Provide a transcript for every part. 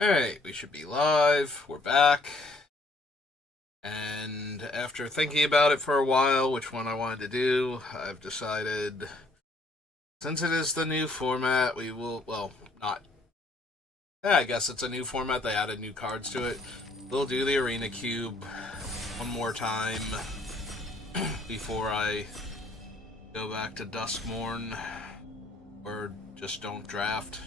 Alright, we should be live. We're back. And after thinking about it for a while, which one I wanted to do, I've decided since it is the new format, we will, well, not. Yeah, I guess it's a new format. They added new cards to it. We'll do the Arena Cube one more time before I go back to Duskmorn or just don't draft.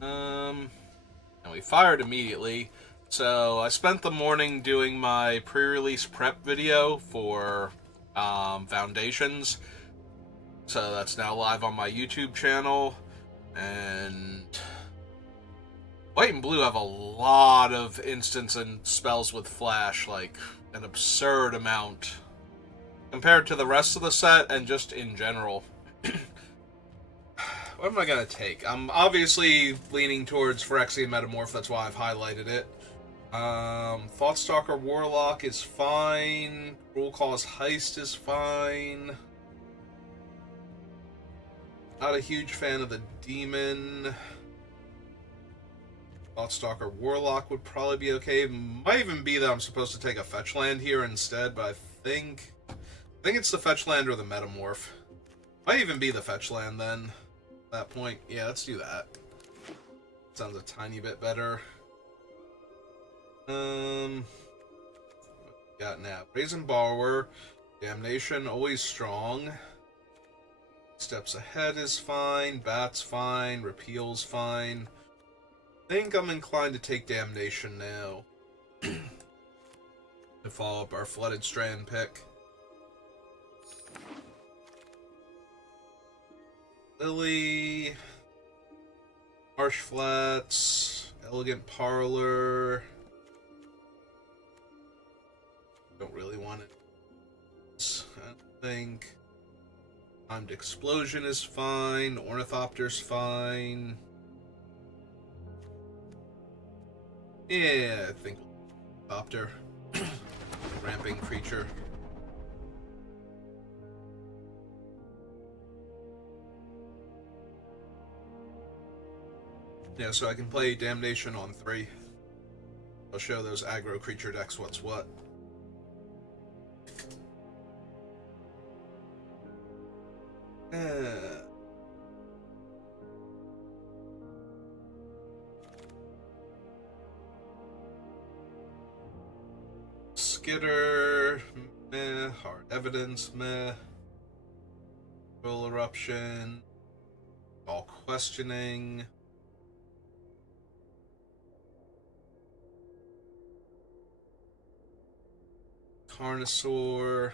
And we fired immediately. So I spent the morning doing my pre-release prep video for Foundations. So that's now live on my YouTube channel. And White and Blue have a lot of instants and spells with Flash, like an absurd amount compared to the rest of the set and just in general. What am I going to take? I'm obviously leaning towards Phyrexian Metamorph, that's why I've highlighted it. Thoughtstalker Warlock is fine. Cruel Cause Heist is fine. Not a huge fan of the Demon. Thoughtstalker Warlock would probably be okay. Might even be that I'm supposed to take a fetch land here instead, but I think it's the fetch land or the Metamorph. Might even be the fetch land then. At that point, yeah, let's do that. Sounds a tiny bit better. Got now Brazen Borrower, Damnation always strong. Steps Ahead is fine, Bat's fine, Repeal's fine. I think I'm inclined to take Damnation now. To follow up our Flooded Strand pick. Lily, Marsh Flats, Elegant Parlor. Don't really want it. I think Timed Explosion is fine. Ornithopter's fine. Yeah, I think Ornithopter. Ramping creature. Yeah, so I can play Damnation on 3. I'll show those aggro creature decks what's what. Skitter, meh. Hard Evidence, meh. Full Eruption. All Questioning. Carnosaur.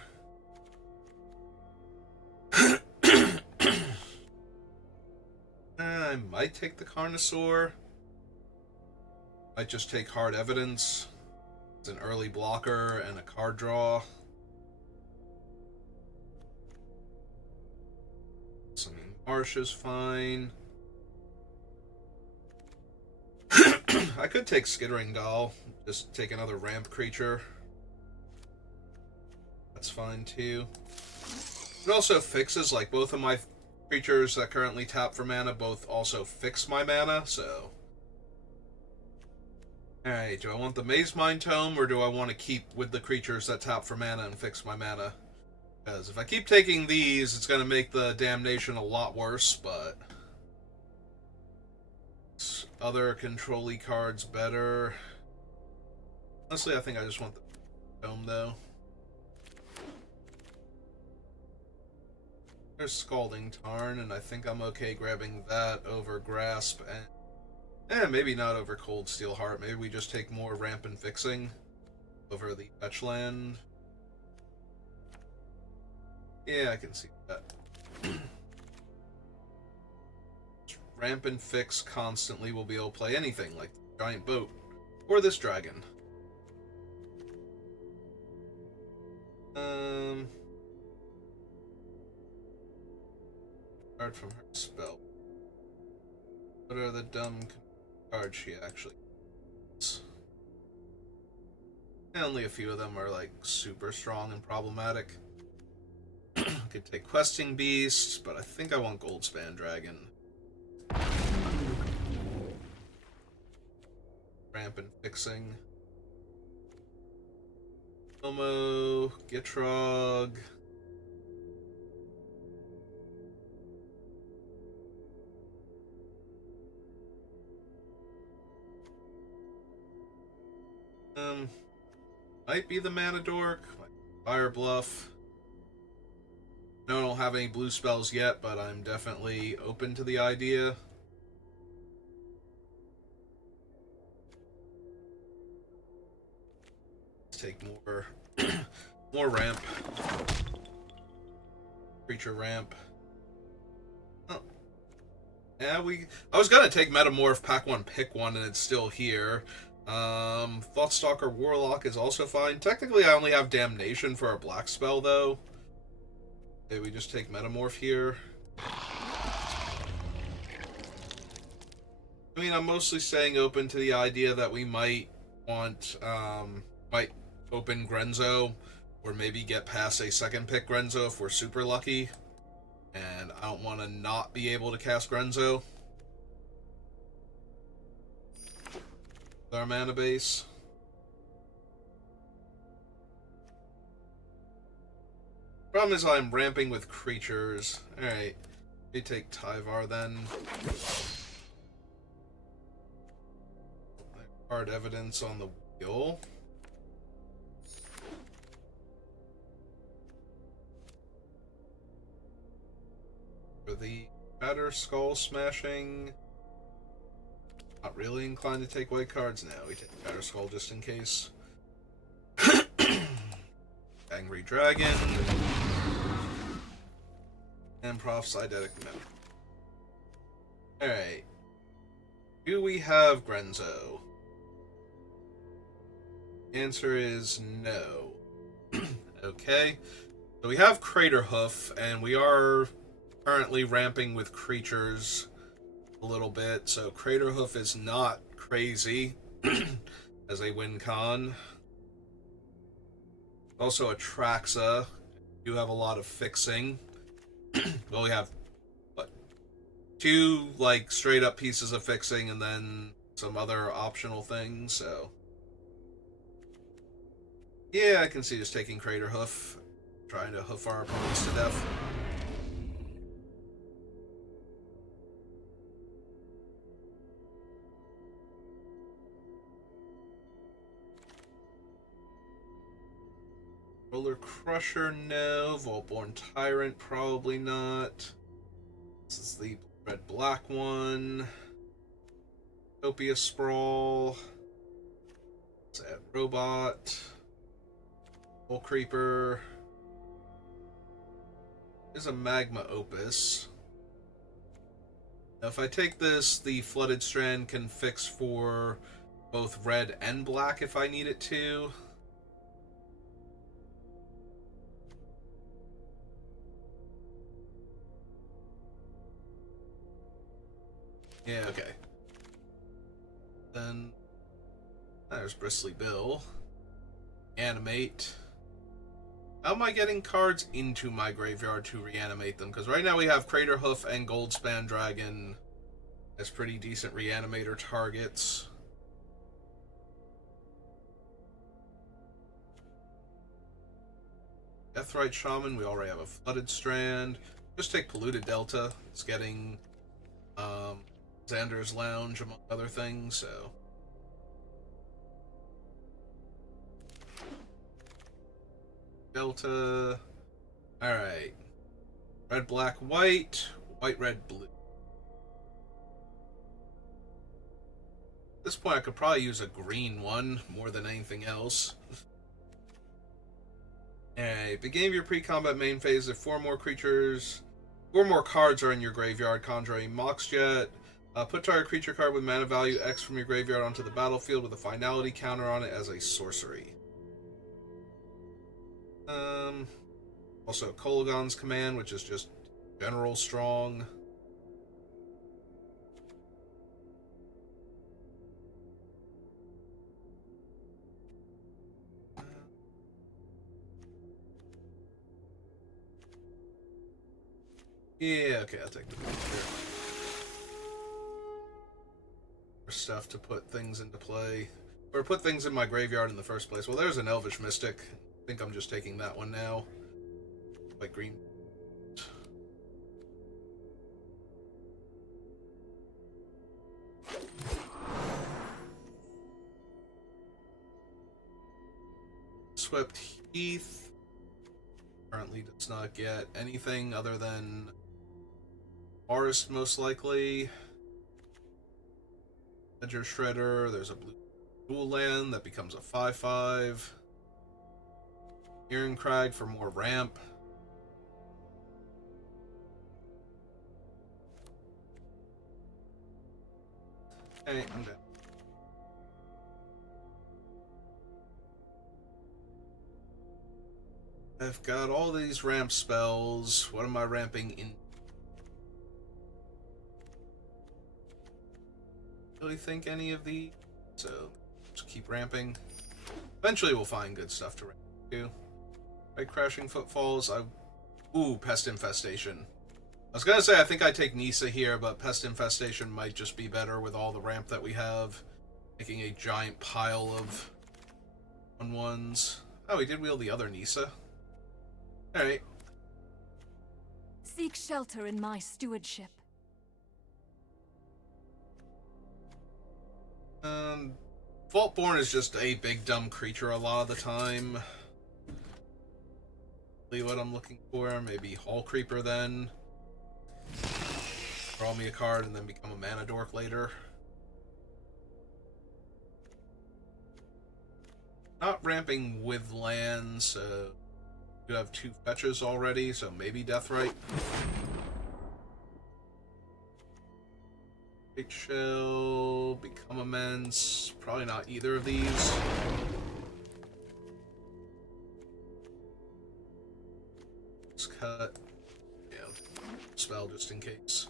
I might take the Carnosaur. Might just take Hard Evidence. It's an early blocker and a card draw. Some Marsh is fine. I could take Skittering Doll. Just take another ramp creature. That's fine too. It also fixes, like, both of my creatures that currently tap for mana both also fix my mana, so. Alright, do I want the Maze Mind Tome or do I want to keep with the creatures that tap for mana and fix my mana? Because if I keep taking these, it's going to make the Damnation a lot worse, but other control-y cards better. Honestly, I think I just want the Tome, though. There's Scalding Tarn, and I think I'm okay grabbing that over Grasp and maybe not over Cold Steel Heart. Maybe we just take more ramp and fixing over the fetch land. Yeah, I can see that. Ramp and fix constantly, will be able to play anything like the Giant Boat or this dragon. Card from her spell. What are the dumb cards she actually has? And only a few of them are like super strong and problematic. Could take Questing Beast, but I think I want Goldspan Dragon. ramp and fixing. Momo, Gitrog. Might be the Mana Dork, Fire Bluff. No, I don't have any blue spells yet, but I'm definitely open to the idea. Let's take more, more ramp. Creature ramp. Oh. Yeah, I was gonna take Metamorph, pack one, pick one, and it's still here. Thoughtstalker Warlock is also fine. Technically, I only have Damnation for a black spell, though. Okay, we just take Metamorph here. I mean, I'm mostly staying open to the idea that we might want, might open Grenzo, or maybe get past a second pick Grenzo if we're super lucky. And I don't want to not be able to cast Grenzo. Our mana base. Problem is I'm ramping with creatures. Alright. We take Tyvar then. Hard evidence on the wheel. For the Shatter Skull Smashing. Not really inclined to take white cards now. We take Shatter Skull just in case. Angry Dragon. And Prophesidetic Metal. Alright. Do we have Grenzo? Answer is no. Okay. So we have Craterhoof, and we are currently ramping with creatures a little bit, so Craterhoof is not crazy as a win con. Also a Traxa. You have a lot of fixing. Well, we have what? 2 like straight up pieces of fixing and then some other optional things, so yeah, I can see just taking Craterhoof, trying to hoof our opponents to death. Roller Crusher, no. Voltborn Tyrant, probably not. This is the red-black one. Utopia Sprawl. Sad Robot. Bull Creeper. There's a Magma Opus. Now, if I take this, the Flooded Strand can fix for both red and black if I need it to. Yeah, okay. Then there's Bristly Bill. Animate. How am I getting cards into my graveyard to reanimate them? Because right now we have Craterhoof and Goldspan Dragon as pretty decent reanimator targets. Deathrite Shaman, we already have a Flooded Strand. Just take Polluted Delta. It's getting Xander's Lounge, among other things, so. Delta. Alright. Red, black, white. White, red, blue. At this point, I could probably use a green one more than anything else. Alright. Beginning of your pre-combat main phase, if 4 more cards are in your graveyard, conjure a Moxjet. Put target creature card with mana value X from your graveyard onto the battlefield with a finality counter on it as a sorcery. Also Kolaghan's Command, which is just general strong. Yeah, okay, I'll take the picture. stuff to put things into play. Or put things in my graveyard in the first place. Well, there's an Elvish Mystic. I think I'm just taking that one now. Like green. Swept Heath currently does not get anything other than Forest, most likely. Ledger Shredder, there's a blue dual land that becomes a 5/5. Ironcrag for more ramp. Okay, I'm down. I've got all these ramp spells. What am I ramping in? Really think any of these? So just keep ramping. Eventually we'll find good stuff to ramp to. Right, Crashing Footfalls. Ooh, Pest Infestation. I was gonna say I think I take Nissa here, but Pest Infestation might just be better with all the ramp that we have. Making a giant pile of 1/1s. Oh, we did wheel the other Nissa. Alright. Seek shelter in my stewardship. Vaultborn is just a big dumb creature a lot of the time. Really what I'm looking for. Maybe Hall Creeper then. Draw me a card and then become a mana dork later. Not ramping with lands, you have 2 fetches already, so maybe Deathrite. Great Shell, Become Immense, probably not either of these. Let's cut, yeah, spell just in case.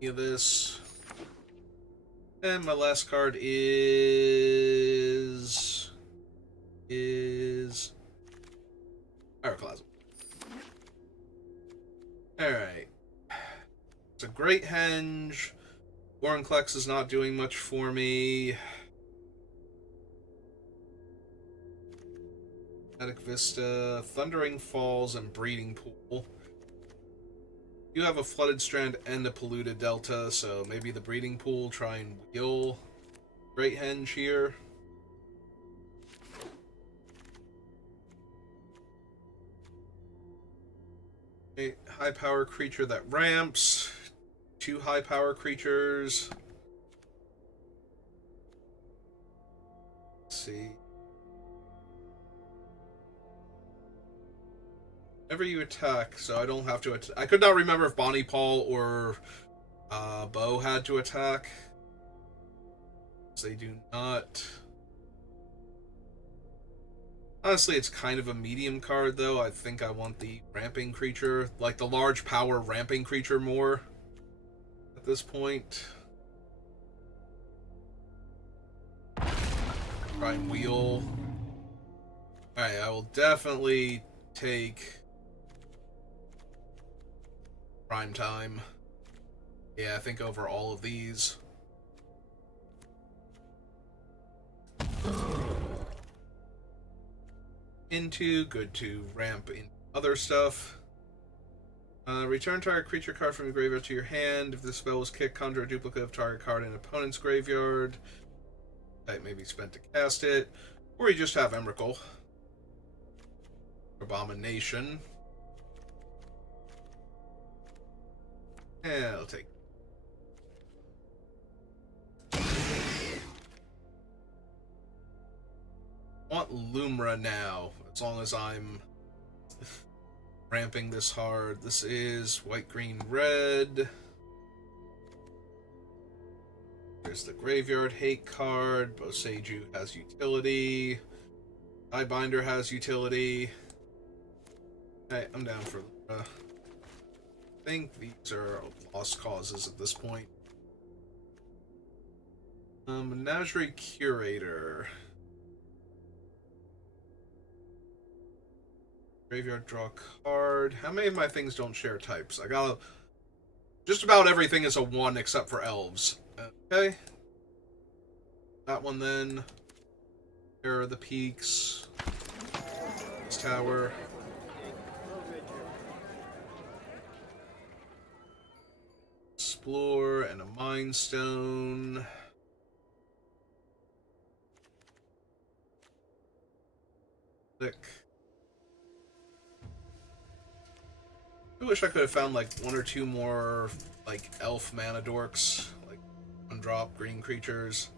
Any of this. And my last card is Pyroclasm. Alright. It's a Great Henge. Vorinclex is not doing much for me. Attic Vista, Thundering Falls, and Breeding Pool. You have a Flooded Strand and a Polluted Delta, so maybe the Breeding Pool, try and wheel Great Henge here. A high power creature that ramps. 2 high power creatures. Let's see. Whenever you attack, so I don't have to I could not remember if Bonnie Paul or Bo had to attack. They do not. Honestly, it's kind of a medium card, though. I think I want the ramping creature, like the large power ramping creature more at this point. Try and wheel. Alright, I will definitely take Prime Time. Yeah, I think over all of these. Into, good to ramp in other stuff. Return target creature card from your graveyard to your hand. If the spell was kicked, conjure a duplicate of target card in opponent's graveyard. That may be spent to cast it. Or you just have Emrakul. Abomination. Yeah, I'll take. I want Lumra now, as long as I'm ramping this hard. This is white, green, red. There's the Graveyard Hate card. Boseiju has utility. Eyebinder has utility. Alright, I'm down for I think these are lost causes at this point. Menagerie Curator. Graveyard, draw a card. How many of my things don't share types? I got a Just about everything is a 1 except for elves. Okay. That one then. Here are the peaks. This tower. Explore and a Mind Stone. Thick. I wish I could have found like 1 or 2 more like elf mana dorks, like 1-drop green creatures.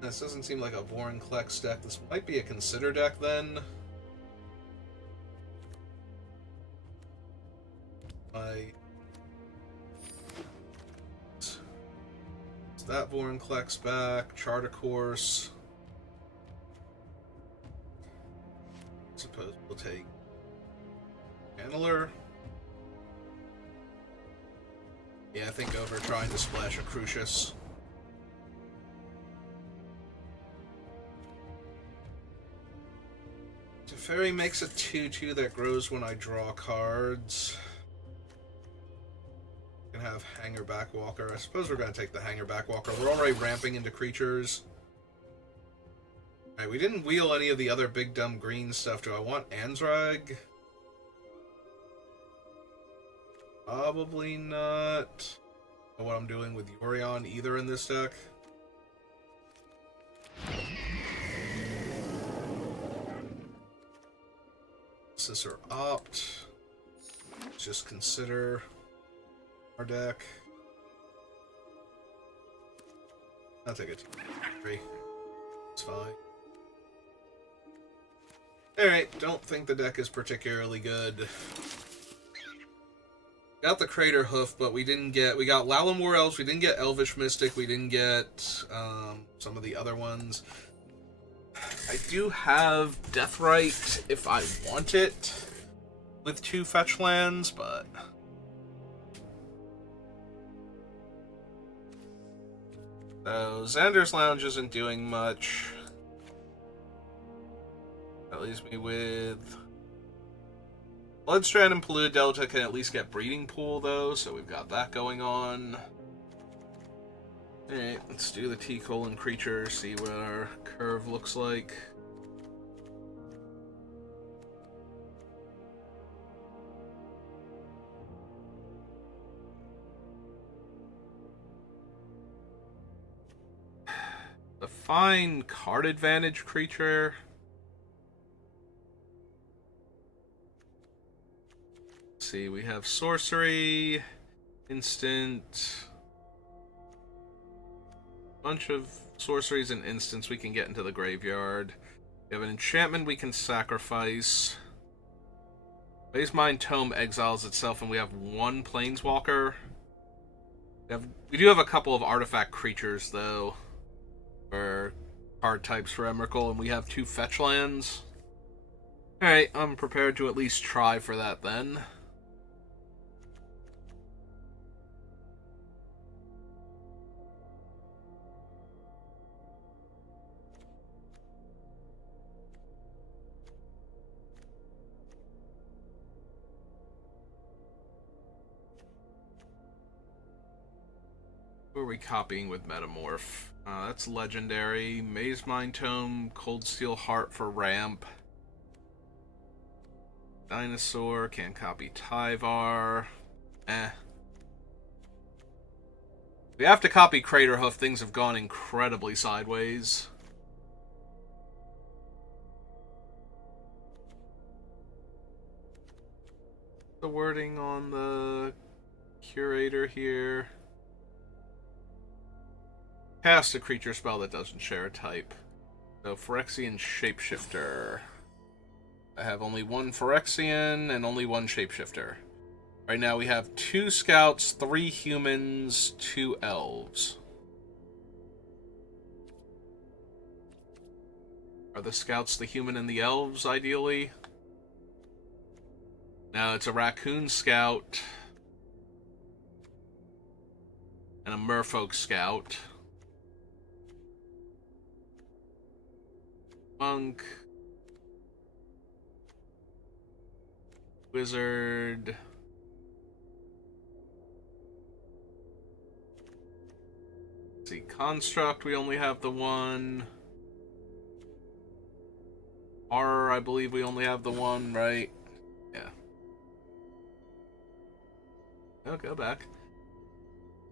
This doesn't seem like a Vorinclex deck. This might be a Consider deck then. That Vorinclex back, Chart a Course. Suppose we'll take Channeler. Yeah, I think over trying to splash a Crucius. Teferi makes a 2/2 that grows when I draw cards. Can have Hanger Backwalker. I suppose we're going to take the Hanger Backwalker. We're already ramping into creatures. Alright, we didn't wheel any of the other big dumb green stuff. Do I want Anzrag? Probably not. I don't know what I'm doing with Yorion either in this deck. Scissor Opt. Let's just consider our deck. I'll take it. 3. It's fine. Alright, don't think the deck is particularly good. Got the Crater Hoof, but we didn't get... We got Lalamore Elves, we didn't get Elvish Mystic, we didn't get some of the other ones. I do have Deathrite if I want it with 2 fetch lands, but... So, Xander's Lounge isn't doing much. That leaves me with... Bloodstrand and Polluted Delta can at least get Breeding Pool, though, so we've got that going on. Alright, let's do the T-Colon creature, see what our curve looks like. The fine card advantage creature. Let's see, we have sorcery, instant, bunch of sorceries and instants we can get into the graveyard. We have an enchantment we can sacrifice. Mazemind Tome exiles itself, and we have 1 planeswalker. We do have a couple of artifact creatures, though. Or card types for Emrakul, and we have 2 fetch lands. Alright, I'm prepared to at least try for that then. Who are we copying with Metamorph? That's legendary. Mazemind Tome, Cold Steel Heart for ramp. Dinosaur, can't copy Tyvar. We have to copy Craterhoof. Things have gone incredibly sideways. The wording on the curator here. Cast a creature spell that doesn't share a type. So, Phyrexian Shapeshifter. I have only 1 Phyrexian and only 1 Shapeshifter. Right now we have 2 scouts, 3 humans, 2 elves. Are the scouts the human and the elves, ideally? No, it's a raccoon scout. And a merfolk scout. Monk, wizard, see, Construct, we only have the one. Horror, I believe we only have the one, right? Yeah. Oh, go back.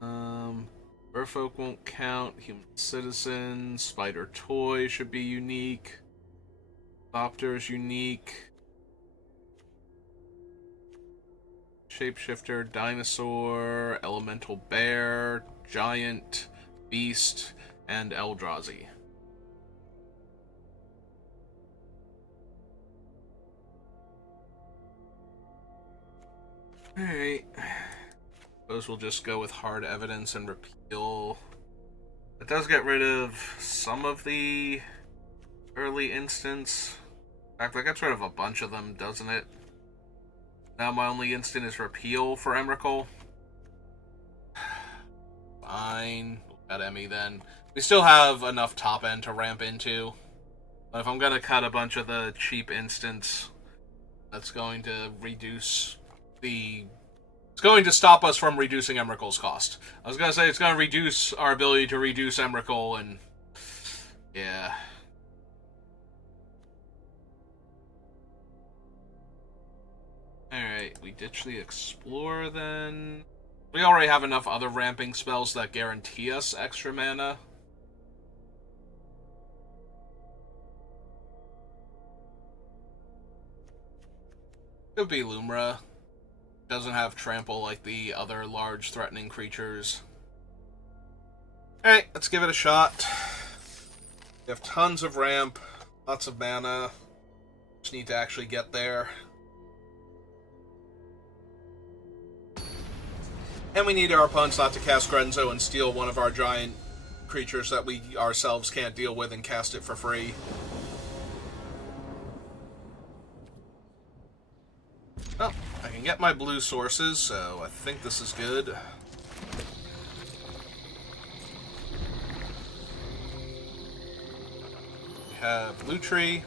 Merfolk won't count. Human Citizen. Spider Toy should be unique. Thopter is unique. Shapeshifter, Dinosaur, Elemental Bear, Giant, Beast, and Eldrazi. Alright. Suppose we'll just go with hard evidence and repeal. It does get rid of some of the early instants. In fact, that gets rid of a bunch of them, doesn't it? Now my only instant is repeal for Emrakul. Fine. Got Emmy then. We still have enough top end to ramp into. But if I'm gonna cut a bunch of the cheap instants, that's going to reduce the... It's going to stop us from reducing Emrakul's cost. I was gonna say it's gonna reduce our ability to reduce Emrakul, and... yeah... Alright, we ditch the Explorer then. We already have enough other ramping spells that guarantee us extra mana. Could be Lumra. Doesn't have trample like the other large threatening creatures. Alright, let's give it a shot. We have tons of ramp, lots of mana. Just need to actually get there. And we need our opponents not to cast Grenzo and steal one of our giant creatures that we ourselves can't deal with and cast it for free. Oh, I can get my blue sources, so I think this is good. We have Blue Tree.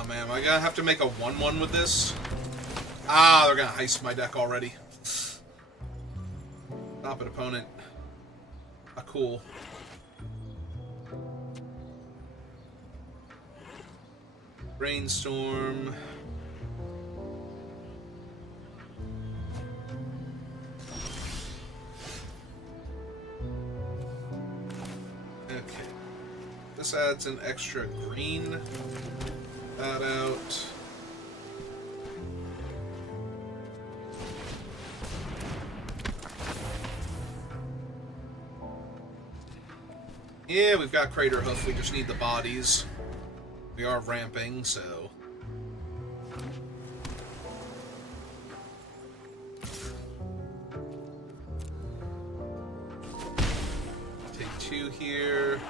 Oh man, am I gonna have to make a 1-1 with this? Ah, they're gonna heist my deck already. Stop it, opponent. Ah, cool. Brainstorm. Okay. This adds an extra green. That out. Yeah, we've got Crater Hoof, we just need the bodies. We are ramping, so... Take 2 here.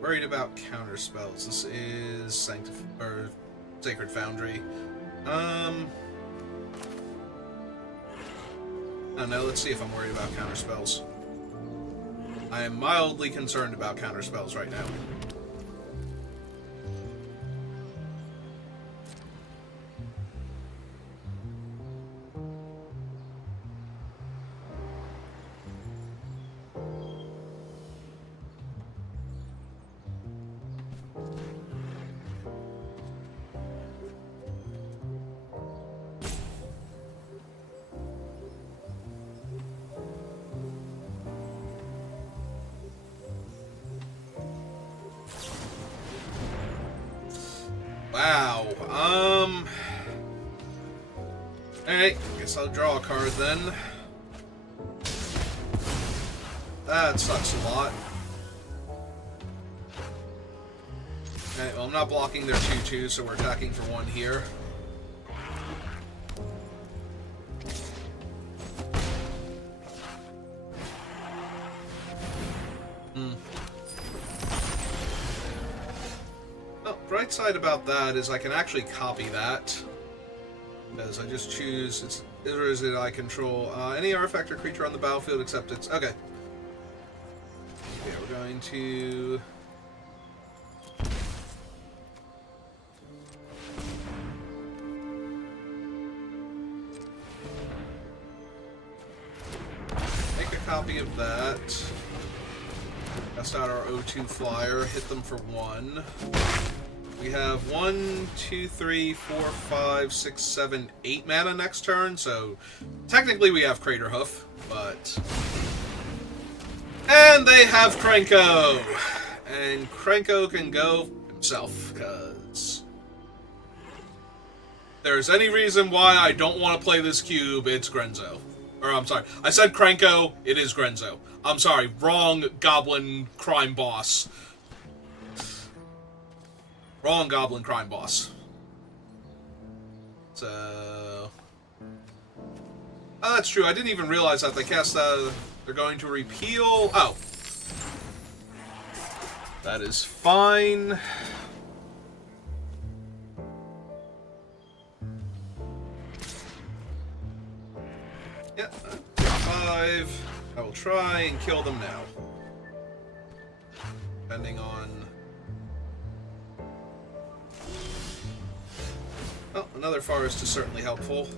Worried about counter spells. This is Sacred Foundry. I don't know, let's see if I'm worried about counter spells. I am mildly concerned about counter spells right now. Wow, alright, guess I'll draw a card then. That sucks a lot. Alright, well I'm not blocking their 2/2, so we're attacking for 1 here. bright side about that is I can actually copy that. Because I just choose, or is it I control any artifact or creature on the battlefield except it's, okay. Okay, we're going to... make a copy of that. Test out our O2 flyer, hit them for 1. We have 1, 2, 3, 4, 5, 6, 7, 8 mana next turn, so technically we have Crater Hoof, but... And they have Krenko! And Krenko can go himself, because... if there's any reason why I don't want to play this cube, it's Grenzo. Or, I'm sorry, I said Krenko, it is Grenzo. I'm sorry, wrong Goblin Crime Boss. Wrong Goblin Crime Boss. So... oh, that's true. I didn't even realize that they cast that. They're going to repeal... oh. That is fine. Yeah, 5. I will try and kill them now. Depending on... oh, another forest is certainly helpful.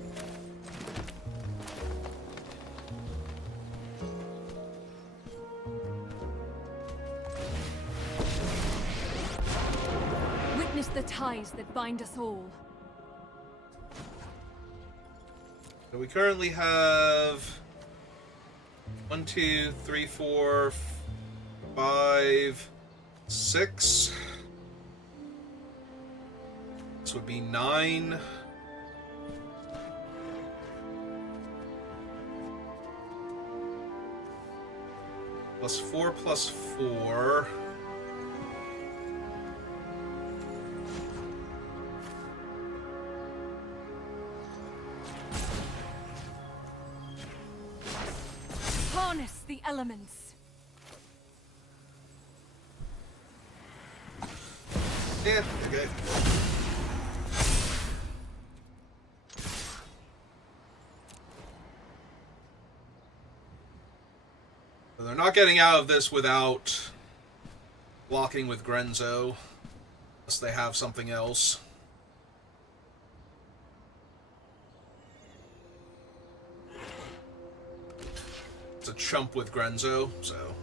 Witness the ties that bind us all. So we currently have 1, 2, 3, 4, 5, 6. This would be 9. Plus 4 plus 4. Harness the elements. Yeah, okay. So they're not getting out of this without blocking with Grenzo, unless they have something else. It's a chump with Grenzo, so...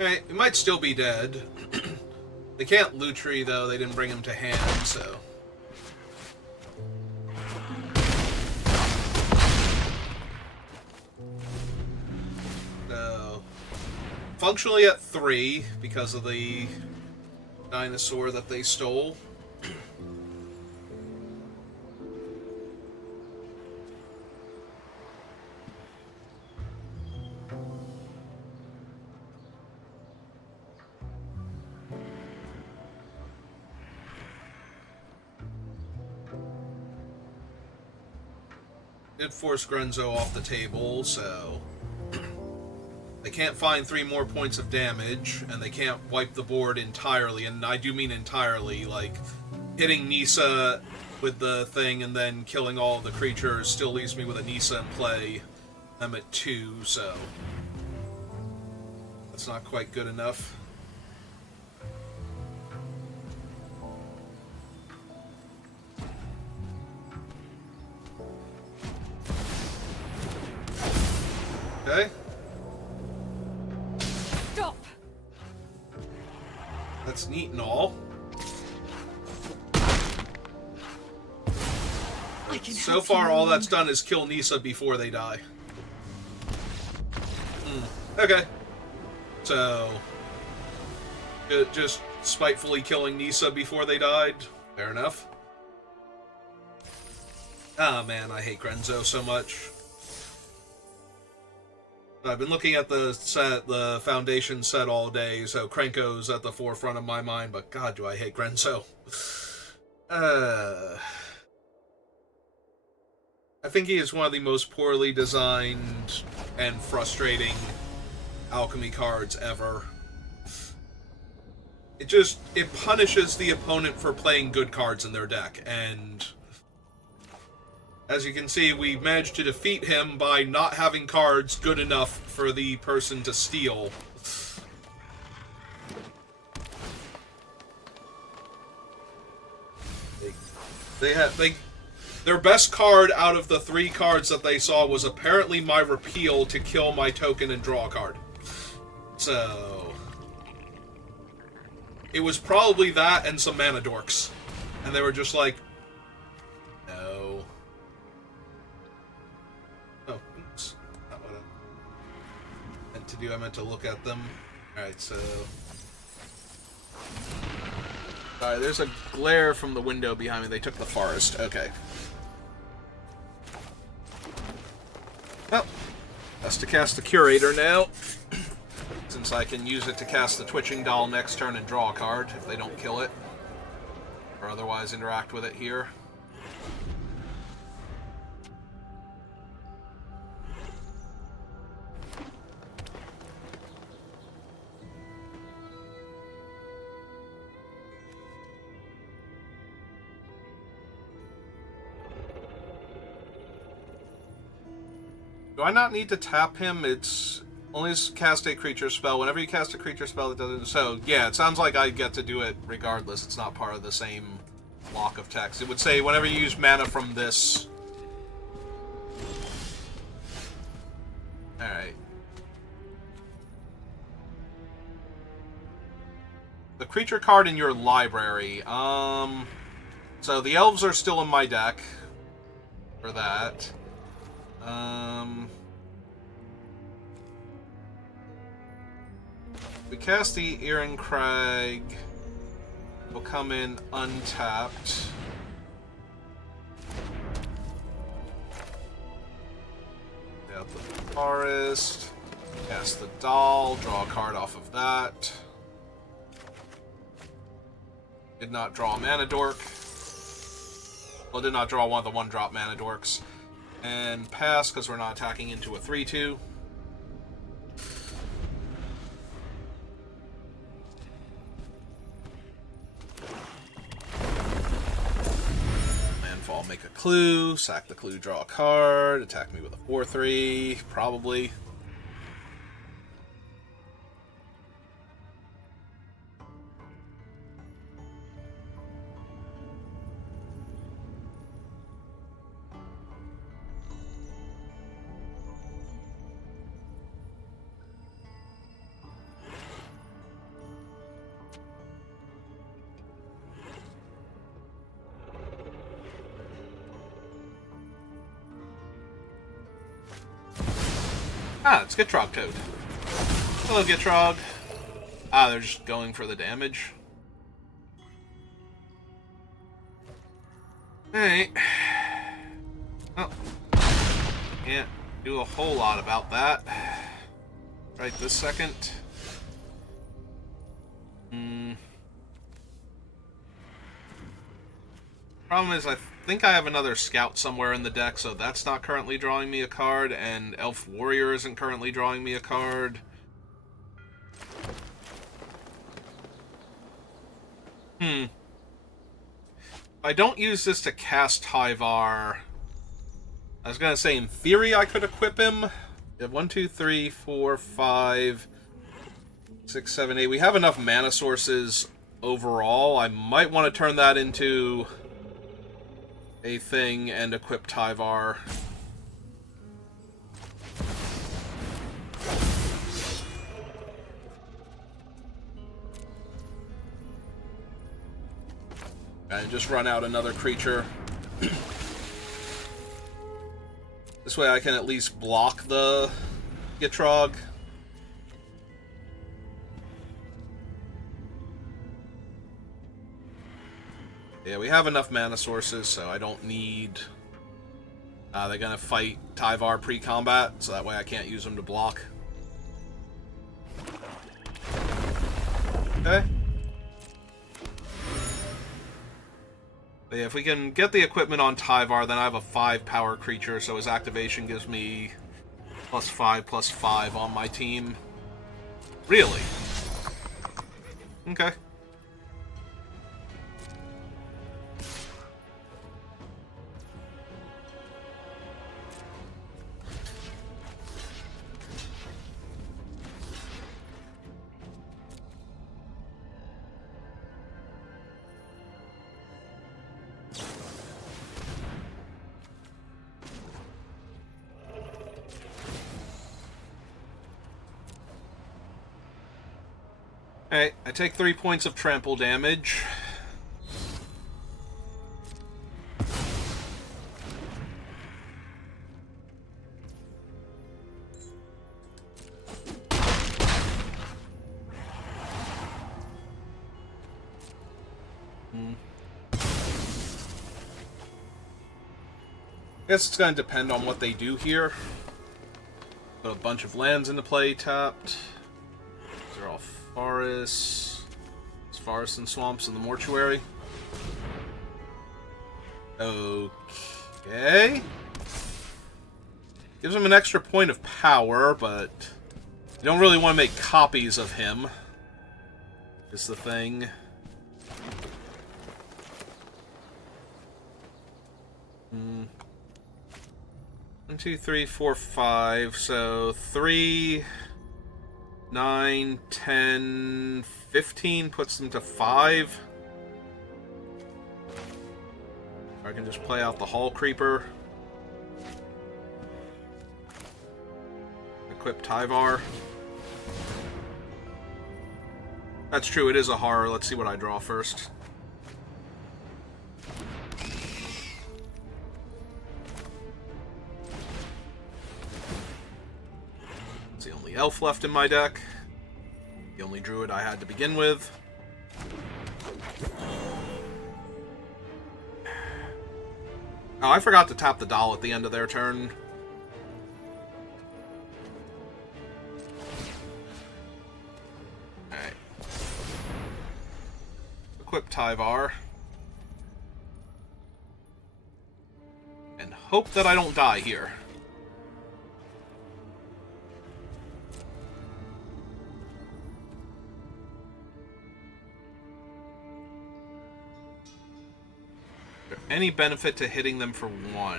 alright, he might still be dead. They can't Lutri, though. They didn't bring him to hand, so... so... functionally at 3, because of the dinosaur that they stole. Did force Grenzo off the table, so they can't find 3 more points of damage, and they can't wipe the board entirely, and I do mean entirely, like, hitting Nissa with the thing and then killing all of the creatures still leaves me with a Nissa in play. I'm at 2, so that's not quite good enough. Okay. Stop. That's neat and all. So far, all that's done is kill Nissa before they die. Okay. So, just spitefully killing Nissa before they died. Fair enough. Ah, man, I hate Grenzo so much. I've been looking at the set, the Foundation set all day, so Krenko's at the forefront of my mind, but God, do I hate Grenzo. I think he is one of the most poorly designed and frustrating alchemy cards ever. it punishes the opponent for playing good cards in their deck, and as you can see, we managed to defeat him by not having cards good enough for the person to steal. Their best card out of the 3 cards that they saw was apparently my repeal to kill my token and draw a card. So it was probably that and some mana dorks. And they were just like, no. Oh, oops. Not what I meant to do. I meant to look at them. Alright, so... Alright, there's a glare from the window behind me. They took the forest. Okay. Well, best to cast the Curator now. Since I can use it to cast the Twitching Doll next turn and draw a card if they don't kill it. Or otherwise interact with it here. Do I not need to tap him? It's only cast a creature spell. Whenever you cast a creature spell, it doesn't... So, yeah, it sounds like I get to do it regardless. It's not part of the same block of text. It would say whenever you use mana from this... Alright. The creature card in your library. So the elves are still in my deck. For that. We cast the Ehrencrag. Will come in untapped. Out the forest. Cast the doll. Draw a card off of that. Did not draw a mana dork. Well, did not draw one of the 1-drop mana dorks. And pass, because we're not attacking into a 3-2. Landfall, make a clue. Sack the clue, draw a card. Attack me with a 4-3, probably. Ah, it's Gitrog Toad. Hello, Gitrog. Ah, they're just going for the damage. Alright. Well, can't do a whole lot about that. Right this second. Problem is, I think I have another scout somewhere in the deck, so that's not currently drawing me a card, and Elf Warrior isn't currently drawing me a card. If I don't use this to cast Tyvar, I was gonna say, in theory, I could equip him. We have 1, 2, 3, 4, 5, 6, 7, 8. We have enough mana sources overall. I might want to turn that into a thing and equip Tyvar. And just run out another creature. This way I can at least block the Gitrog. Yeah, we have enough mana sources, so I don't need... they're gonna fight Tyvar pre-combat, so that way I can't use them to block. Okay. But yeah, if we can get the equipment on Tyvar, then I have a 5-power creature, so his activation gives me +5/+5 on my team. Really? Okay. Alright, I take 3 points of trample damage. I guess it's going to depend on what they do here. Put a bunch of lands into play tapped. These are all forests. There's forests and swamps in the mortuary. Okay. Gives him an extra point of power, but you don't really want to make copies of him, is the thing. Hmm. 1, 2, 3, 4, 5. So 3, 9, 10, 15 puts them to 5. I can just play out the Hall Creeper. Equip Tyvar. That's true, it is a horror. Let's see what I draw first. It's the only elf left in my deck. The only druid I had to begin with. Oh, I forgot to tap the doll at the end of their turn. Alright. Equip Tyvar. And hope that I don't die here. Any benefit to hitting them for 1? I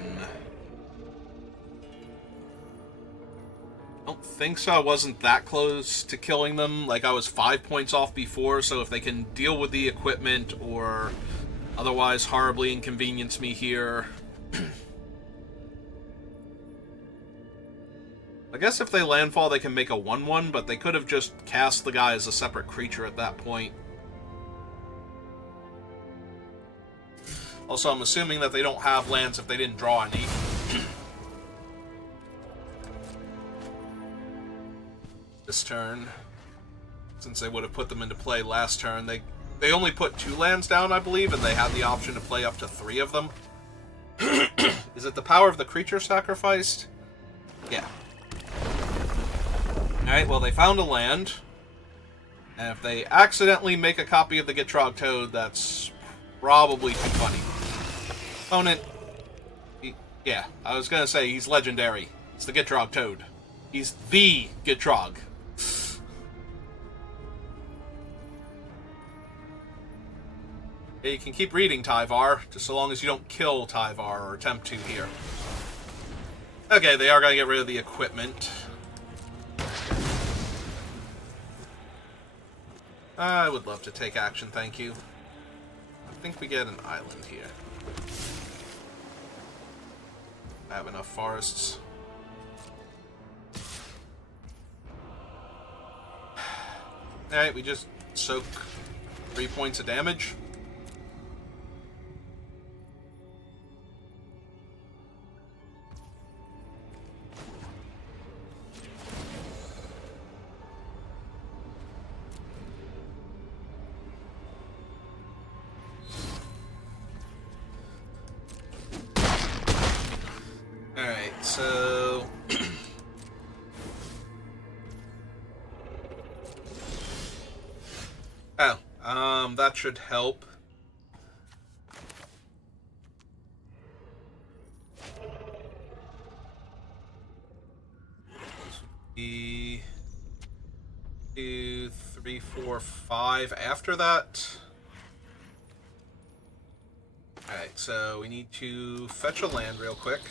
don't think so. I wasn't that close to killing them. Like, I was 5 points off before, so if they can deal with the equipment or otherwise horribly inconvenience me here... I guess if they landfall, they can make a 1/1, but they could have just cast the guy as a separate creature at that point. Also, I'm assuming that they don't have lands if they didn't draw any. This turn, since they would have put them into play last turn, they only put 2 lands down, I believe, and they had the option to play up to 3 of them. Is it the power of the creature sacrificed? Yeah. Alright, well, they found a land. And if they accidentally make a copy of the Gitrog Toad, that's probably too funny. Opponent. Yeah, I was gonna say he's legendary. It's the Gitrog Toad. He's the Gitrog. Yeah, you can keep reading Tyvar, just so long as you don't kill Tyvar or attempt to here. Okay, they are gonna get rid of the equipment. I would love to take action, thank you. I think we get an island here. I have enough forests. Alright, we just soak 3 points of damage. So... that should help. E 2, 3, 4, 5 after that. Alright, so we need to fetch a land real quick.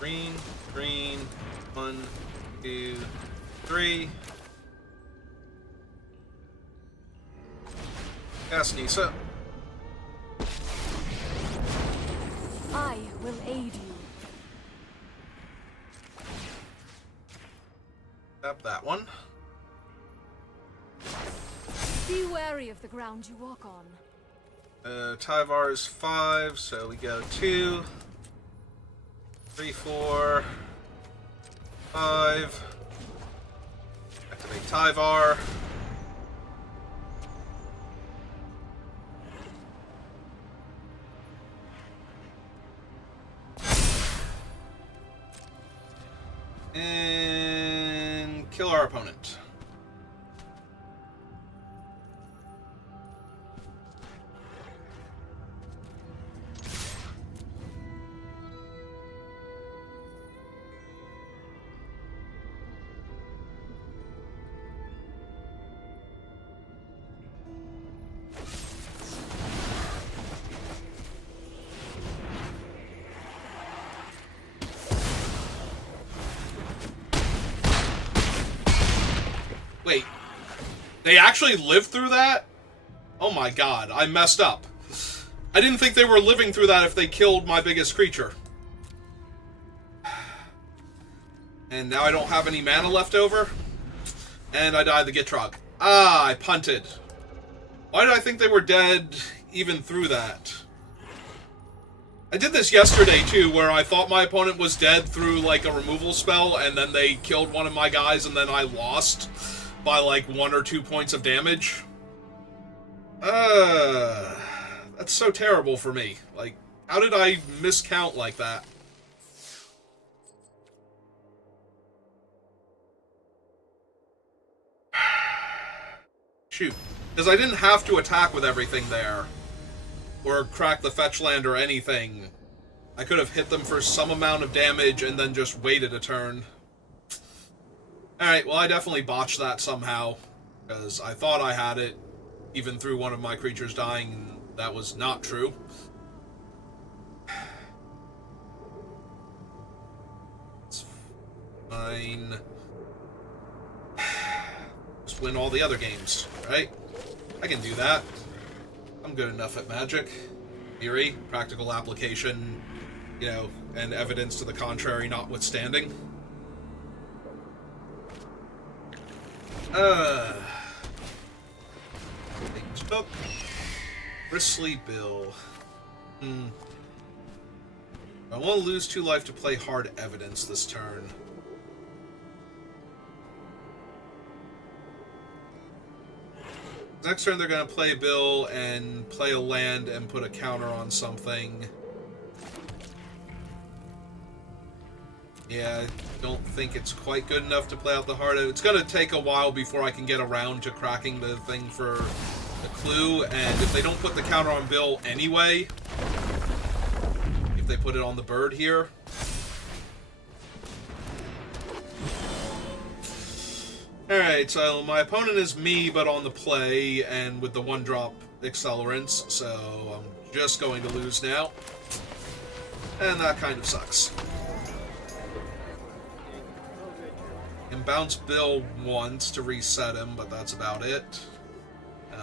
Green, green, 1, 2, 3. Yes, Nisa. I will aid you. Tap that one. Be wary of the ground you walk on. Tyvar is 5, so we go 2, 3, 4, 5. Activate Tyvar. And kill our opponent. Wait, they actually lived through that? Oh my god, I messed up. I didn't think they were living through that if they killed my biggest creature. And now I don't have any mana left over. And I died the Gitrog. Ah, I punted. Why did I think they were dead even through that? I did this yesterday too, where I thought my opponent was dead through like a removal spell, and then they killed one of my guys, and then I lost by like 1 or 2 points of damage. That's so terrible for me. Like, how did I miscount like that? Shoot. Because I didn't have to attack with everything there. Or crack the fetch land or anything. I could have hit them for some amount of damage and then just waited a turn. Alright, well I definitely botched that somehow. Because I thought I had it, even through one of my creatures dying, and that was not true. It's fine. Just win all the other games, right? I can do that. I'm good enough at Magic. Theory, practical application, you know, and evidence to the contrary notwithstanding. Next up, Bristly Bill. I want to lose 2 life to play hard evidence this turn. Next turn they're going to play Bill and play a land and put a counter on something. Yeah, I don't think it's quite good enough to play out the hard. It's going to take a while before I can get around to cracking the thing for the clue, and if they don't put the counter on Bill anyway, if they put it on the bird here... Alright, so my opponent is me, but on the play, and with the 1-drop accelerants, so I'm just going to lose now. And that kind of sucks. Can bounce Bill once to reset him, but that's about it.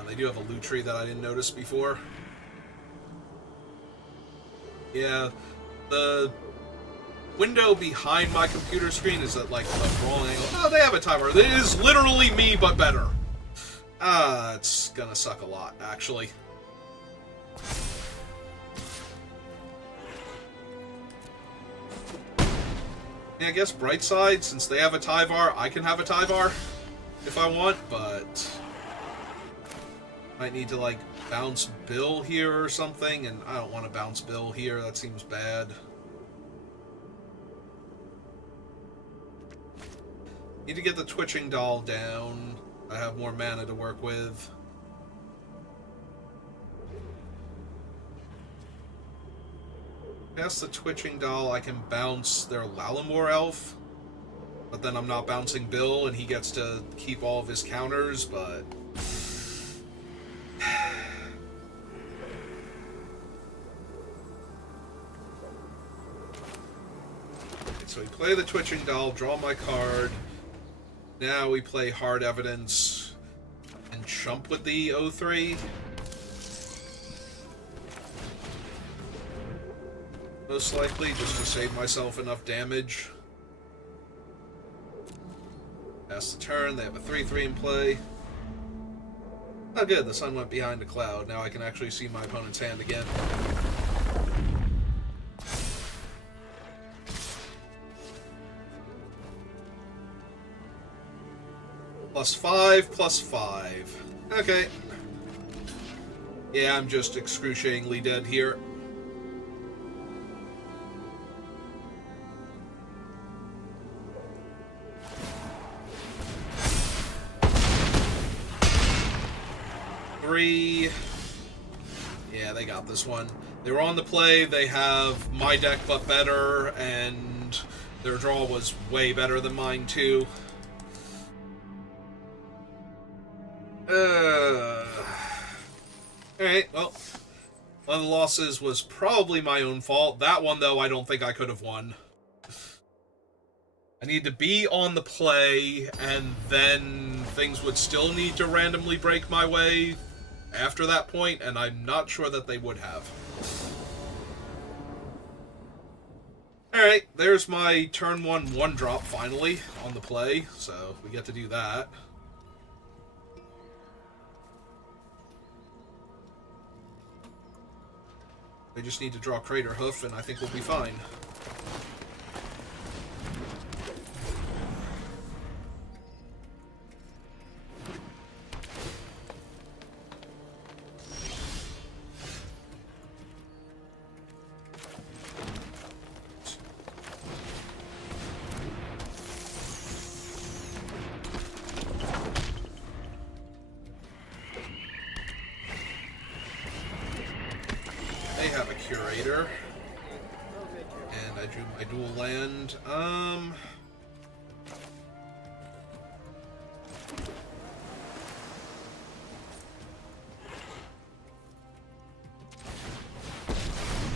They do have a loot tree that I didn't notice before. Yeah, the window behind my computer screen is at like a wrong angle. Oh, they have a timer. It is literally me, but better. It's gonna suck a lot, actually. Yeah, I guess bright side, since they have a Tyvar, I can have a Tyvar if I want, but might need to like bounce Bill here or something, and I don't want to bounce Bill here. That seems bad. Need to get the Twitching Doll down. I have more mana to work with. Past the Twitching Doll, I can bounce their Lalamore Elf. But then I'm not bouncing Bill, and he gets to keep all of his counters, but... So we play the Twitching Doll, draw my card. Now we play Hard Evidence and chump with the 0-3. most likely, just to save myself enough damage. Pass the turn, they have a 3-3 in play. Oh good, the sun went behind a cloud. Now I can actually see my opponent's hand again. +5, +5. Okay. Yeah, I'm just excruciatingly dead here. Yeah, they got this one. They were on the play, they have my deck but better, and their draw was way better than mine too. Alright, well, one of the losses was probably my own fault. That one, though, I don't think I could have won. I need to be on the play, and then things would still need to randomly break my way after that point, and I'm not sure that they would have. Alright, there's my turn 1 drop finally on the play, so we get to do that. They just need to draw Crater Hoof, and I think we'll be fine. They have a Curator. And I drew my dual land.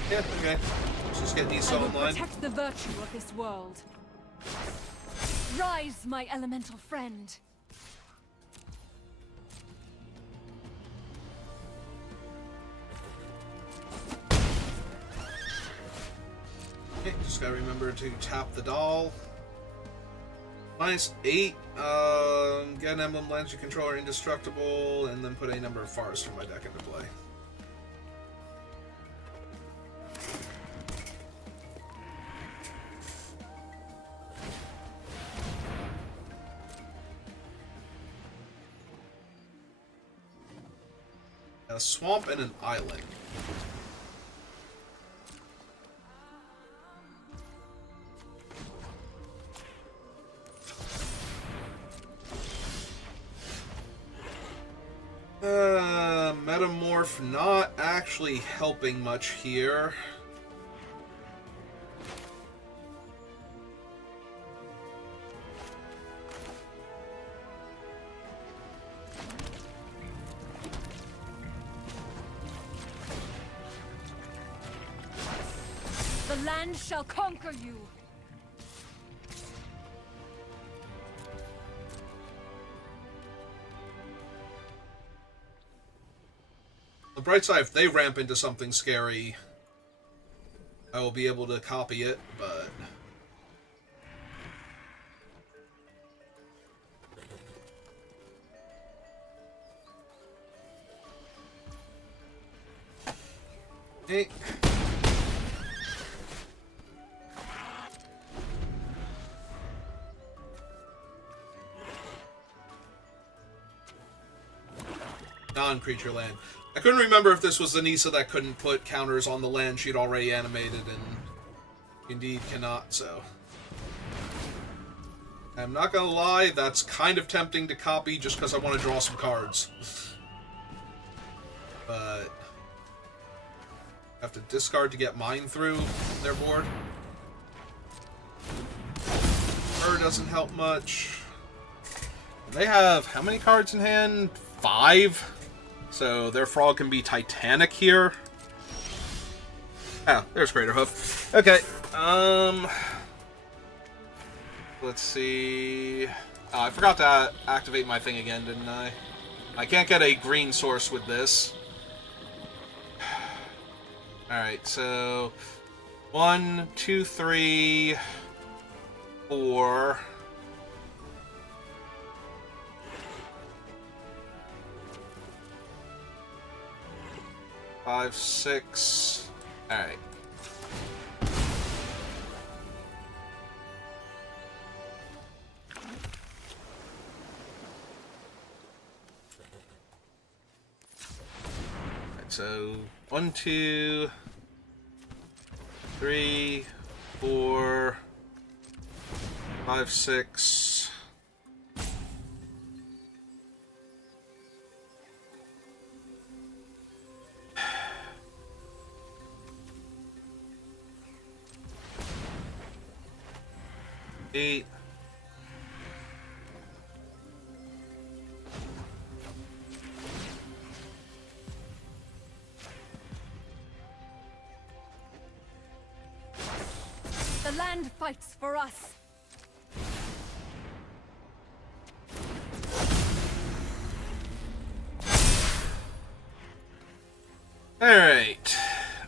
Yeah, okay. Let's just get these I will online. protect the virtue of this world. Rise, my elemental friend. Okay, just gotta remember to tap the doll. -8. Get an emblem, lands your controller indestructible, and then put a number of forests from my deck into play. A swamp and an island. Metamorph not actually helping much here. The land shall conquer you. The bright side, if they ramp into something scary, I will be able to copy it, but... Okay. Non-creature land. I couldn't remember if this was the Nissa that couldn't put counters on the land she'd already animated, and indeed cannot, so... I'm not gonna lie, that's kind of tempting to copy just because I want to draw some cards. But... I have to discard to get mine through their board. Her doesn't help much. They have how many cards in hand? 5? So their frog can be Titanic here. Oh, there's Crater Hoof. Okay. Let's see. Oh, I forgot to activate my thing again, didn't I? I can't get a green source with this. Alright, so 1, 2, 3, 4. Five, 6. Alright. So 1, 2, 3, 4, 5, 6. Eight. The land fights for us. Alright.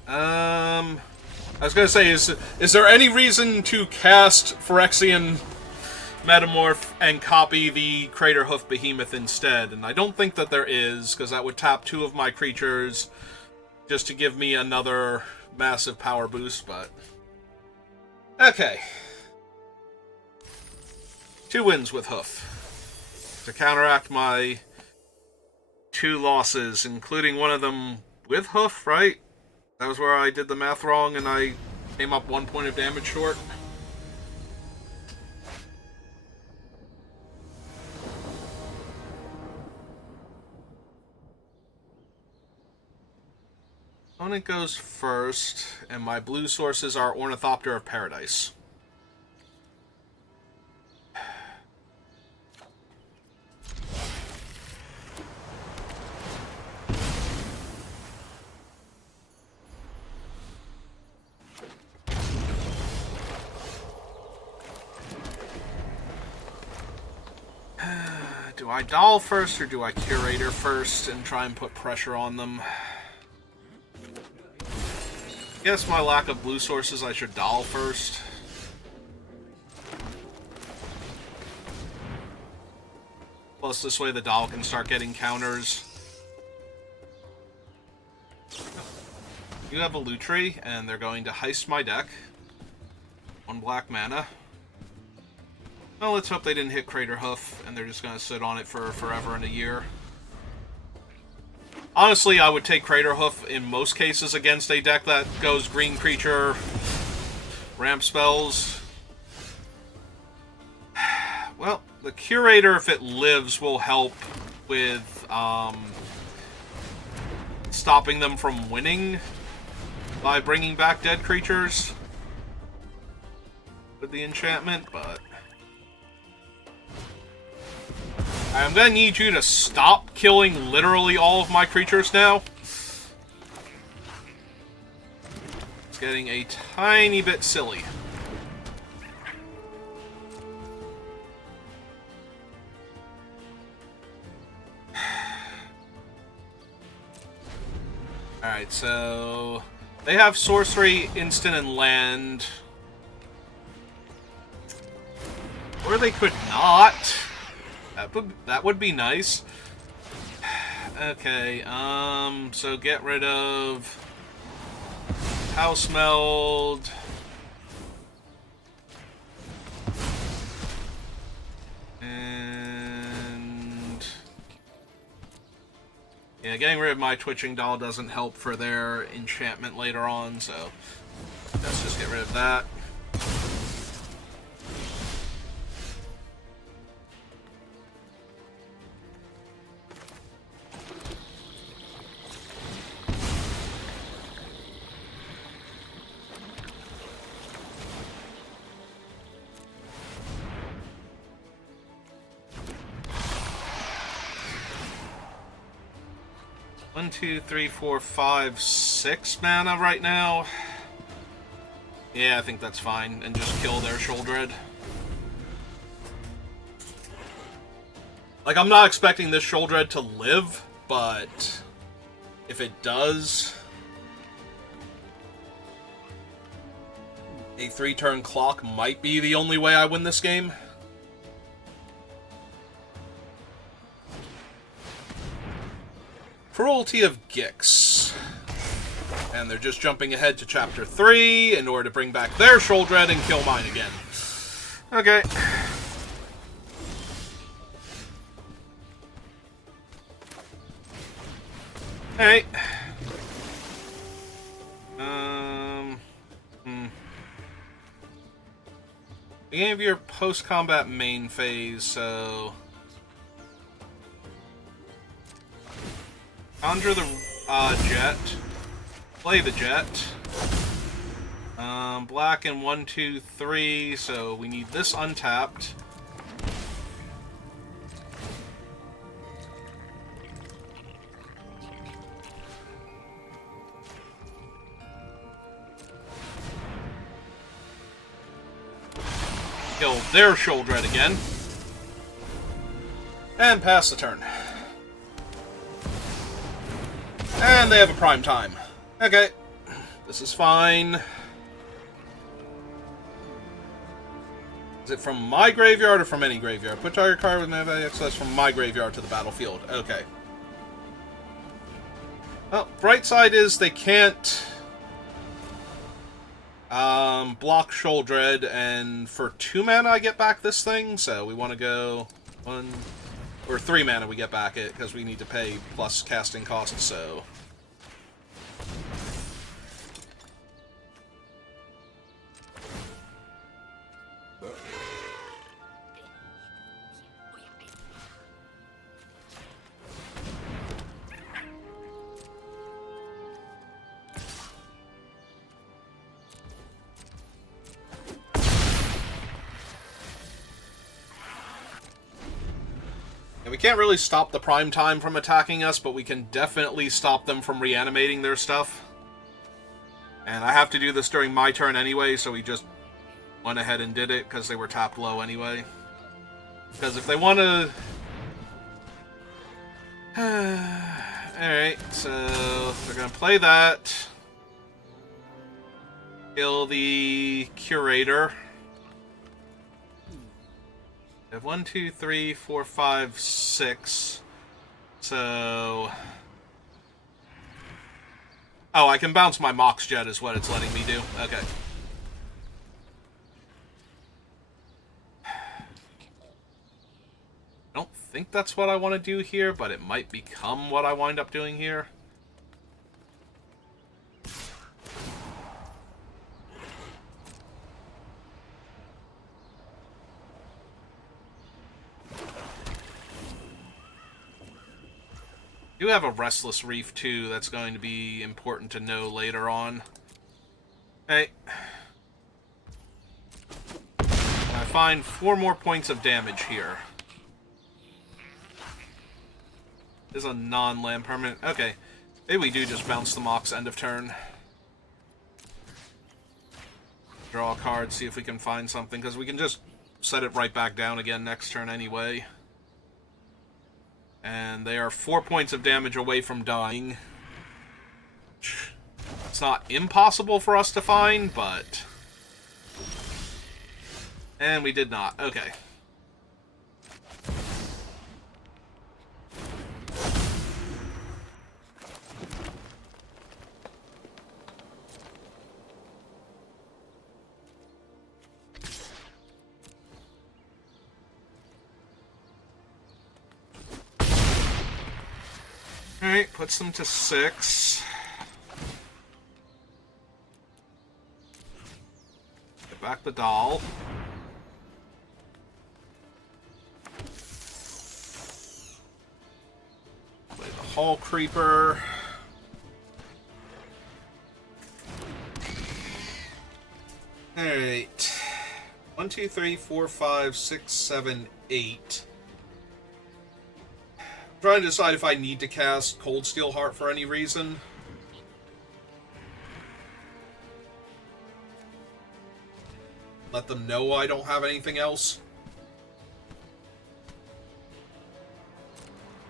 I was gonna say, is there any reason to cast Phyrexian Metamorph and copy the Craterhoof Behemoth instead? And I don't think that there is, because that would tap 2 of my creatures just to give me another massive power boost, but... Okay. 2 wins with Hoof. To counteract my 2 losses, including one of them with Hoof, right? That was where I did the math wrong and I came up 1 point of damage short. Opponent goes first, and my blue sources are Ornithopter of Paradise. Do I Doll first, or do I Curator first and try and put pressure on them? I guess my lack of blue sources, I should Doll first. Plus, this way the Doll can start getting counters. You have a Lutri, and they're going to heist my deck. 1 black mana. Well, let's hope they didn't hit Craterhoof, and they're just going to sit on it for forever and a year. Honestly, I would take Craterhoof in most cases against a deck that goes green creature, ramp spells. Well, the Curator, if it lives, will help with stopping them from winning by bringing back dead creatures with the enchantment, but... I'm gonna need you to stop killing literally all of my creatures now. It's getting a tiny bit silly. Alright, so... they have sorcery, instant, and land. Or they could not. That would be nice. Okay, so get rid of House Meld. And yeah, getting rid of my Twitching Doll doesn't help for their enchantment later on, so let's just get rid of that. One, 2, 3, 4, 5, 6 mana right now. Yeah, I think that's fine. And just kill their Sheoldred. Like, I'm not expecting this Sheoldred to live, but if it does... A 3-turn clock might be the only way I win this game. Cruelty of Gix. And they're just jumping ahead to Chapter 3 in order to bring back their Sheoldred and kill mine again. Okay. Alright. Beginning of your post-combat main phase, so... Conjure the jet. Play the jet. Black and 1, 2, 3, so we need this untapped. Kill their Sheoldred again. And pass the turn. And they have a prime time. Okay. This is fine. Is it from my graveyard or from any graveyard? Put target card with mana access from my graveyard to the battlefield. Okay. Well, bright side is they can't block Sheoldred, and for 2 mana I get back this thing, so we want to go 1 or 3 mana we get back it, because we need to pay plus casting costs, so... We can't really stop the prime time from attacking us, but we can definitely stop them from reanimating their stuff. And I have to do this during my turn anyway, so we just went ahead and did it, because they were tapped low anyway. Because if they want to... Alright, so they're going to play that. Kill the Curator. We have 1, 2, 3, 4, 5, 6. So... Oh, I can bounce my Mox Jet is what it's letting me do. Okay. I don't think that's what I want to do here, but it might become what I wind up doing here. I do have a Restless Reef, too, that's going to be important to know later on. Okay. I find 4 more points of damage here. This is a non-land permanent. Okay. Maybe we do just bounce the Mox end of turn. Draw a card, see if we can find something, because we can just set it right back down again next turn anyway. And they are 4 points of damage away from dying. It's not impossible for us to find, but... And we did not. Okay. Alright, puts them to 6. Get back the doll. Play the Hall Creeper. Alright. 1, 2, 3, 4, 5, 6, 7, 8. Trying to decide if I need to cast Cold Steel Heart for any reason. Let them know I don't have anything else.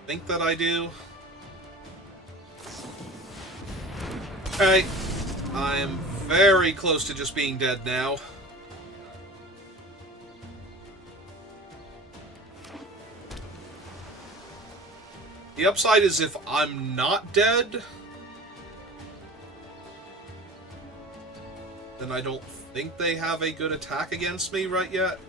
Think that I do. Okay. I am very close to just being dead now. The upside is if I'm not dead, then I don't think they have a good attack against me right yet.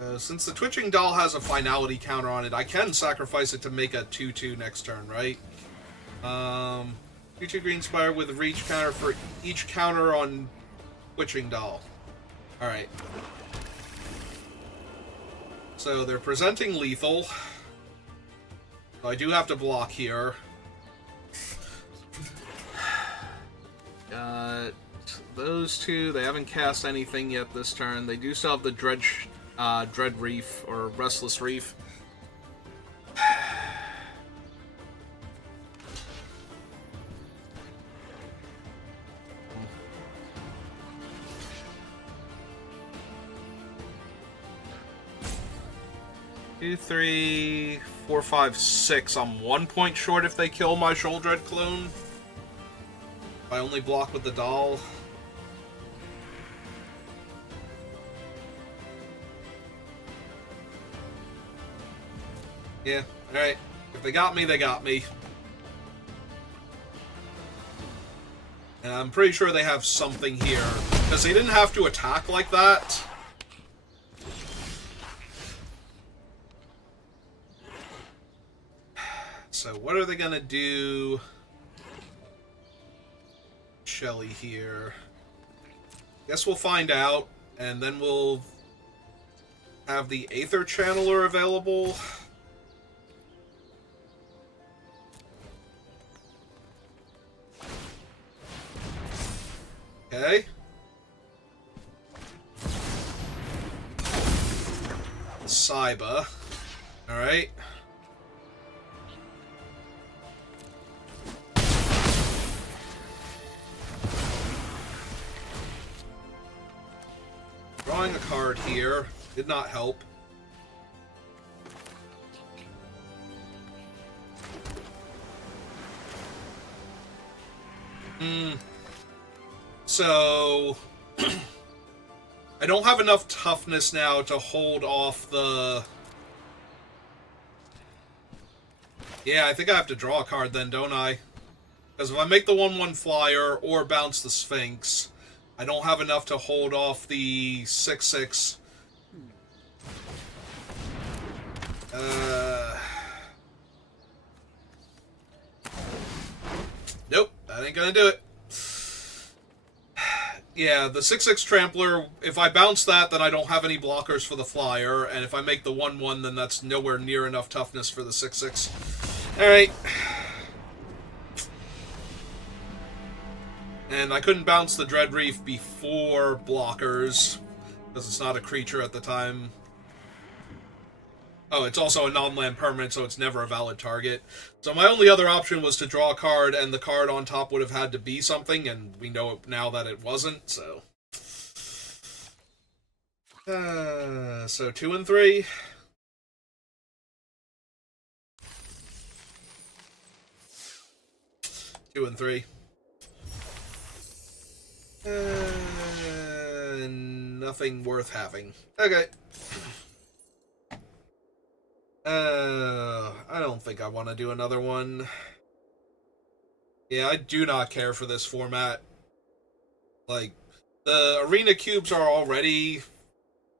But since the Twitching Doll has a finality counter on it, I can sacrifice it to make a 2/2 next turn, right? 2/2 green spire with a reach counter for each counter on Twitching Doll. Alright. So they're presenting lethal. So I do have to block here. Those two, they haven't cast anything yet this turn. They do still have the Dread Reef, or Restless Reef. Two, three, four, five, six. I'm 1 point short if they kill my Sheoldred clone. If I only block with the doll. Yeah, alright. If they got me, they got me. And I'm pretty sure they have something here. Because they didn't have to attack like that. So what are they gonna do? Shelly here. Guess we'll find out. And then we'll have the Aether Channeler available. Okay. Saiba. Alright. Drawing a card here did not help. So, I don't have enough toughness now to hold off the... Yeah, I think I have to draw a card then, don't I? Because if I make the 1/1 flyer or bounce the Sphinx, I don't have enough to hold off the 6/6. Nope, that ain't gonna do it. Yeah, the 6/6 Trampler, if I bounce that, then I don't have any blockers for the flyer, and if I make the 1/1, then that's nowhere near enough toughness for the 6/6. Alright. And I couldn't bounce the Dread Reef before blockers, because it's not a creature at the time. Oh, it's also a non-land permanent, so it's never a valid target. So my only other option was to draw a card, and the card on top would have had to be something, and we know now that it wasn't, so... So 2 and 3. Two and 3. Nothing worth having. Okay. I don't think I want to do another one. Yeah, I do not care for this format. Like, the arena cubes are already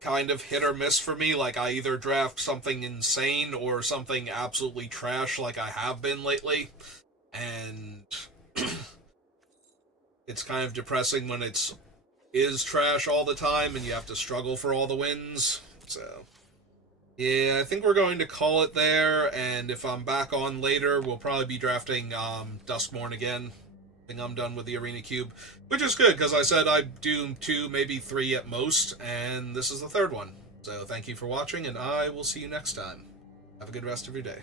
kind of hit or miss for me. Like, I either draft something insane or something absolutely trash like I have been lately. And it's kind of depressing when it is trash all the time and you have to struggle for all the wins. So... yeah, I think we're going to call it there, and if I'm back on later, we'll probably be drafting Duskmourn again. I think I'm done with the Arena Cube, which is good, because I said I'd do 2, maybe 3 at most, and this is the 3rd one. So thank you for watching, and I will see you next time. Have a good rest of your day.